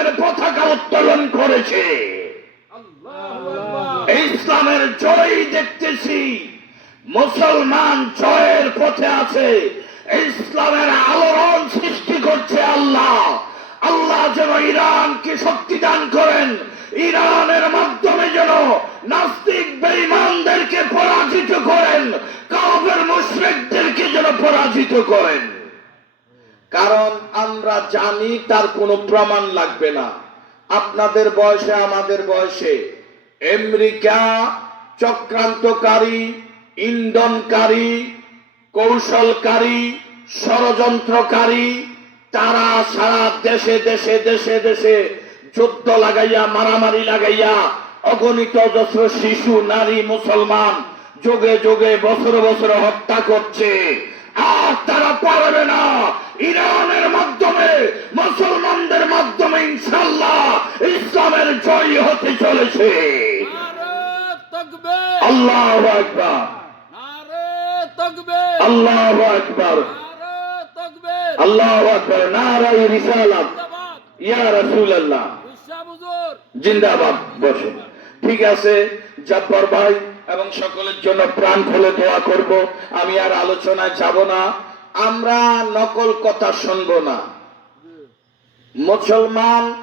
ইসলামের পতাকা উত্তোলন করেছে। ইসলামের জয় দেখতেছি, মুসলমান জয়ের পথে আছে। ইসলামের আলোড়ন সৃষ্টি করছে আল্লাহ। আল্লাহ যেন ইরানকে শক্তি দান করেন, ইরানের মাধ্যমে যেন নাস্তিক বেঈমানদেরকে পরাজিত করেন, কাফের মুশরিকদেরকে যেন পরাজিত করেন। কারণ আমরা জানি তার কোনো প্রমাণ লাগবে না। আপনাদের বয়সে আমাদের বয়সে আমেরিকা চক্রান্তকারী, ইন্ধনকারী, কৌশলকারী, ষড়যন্ত্রকারী, তারা সারা দেশে দেশে দেশে দেশে যুদ্ধ লাগাইয়া, মারামারি লাগাইয়া অগণিত অজস্র শিশু, নারী, মুসলমান যুগে যুগে বছর বছর হত্যা করছে। আর তারা পারবে না। ইরানের মাধ্যমে, মুসলমানদের মাধ্যমে ইনশাআল্লাহ ইসলামের জয় হতে চলেছে। আল্লাহু আকবার, আল্লাহু আকবার, আল্লাহু আকবার, নারায়ে রিসালাত, ইয়া রাসূলুল্লাহ জিন্দাবাদ। বসে ঠিক আছে জব্বার ভাই এবং সকলের জন্য প্রাণ খুলে দোয়া করব। আমি আর আলোচনায় যাব না। আমরা নকল কথা শুনবো না। মুসলমান